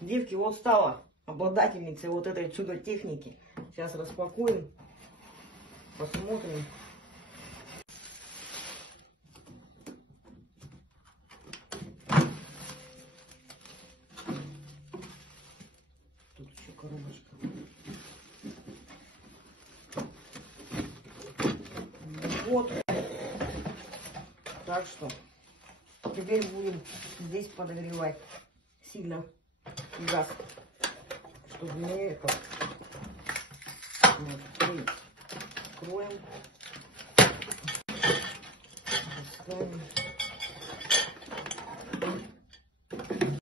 Девки, вот стала обладательницей вот этой чудо-техники. Сейчас распакуем, посмотрим. Тут еще коробочка. Вот. Так что теперь будем здесь подогревать сильно газ, чтобы не это. Вот, откроем, поставим.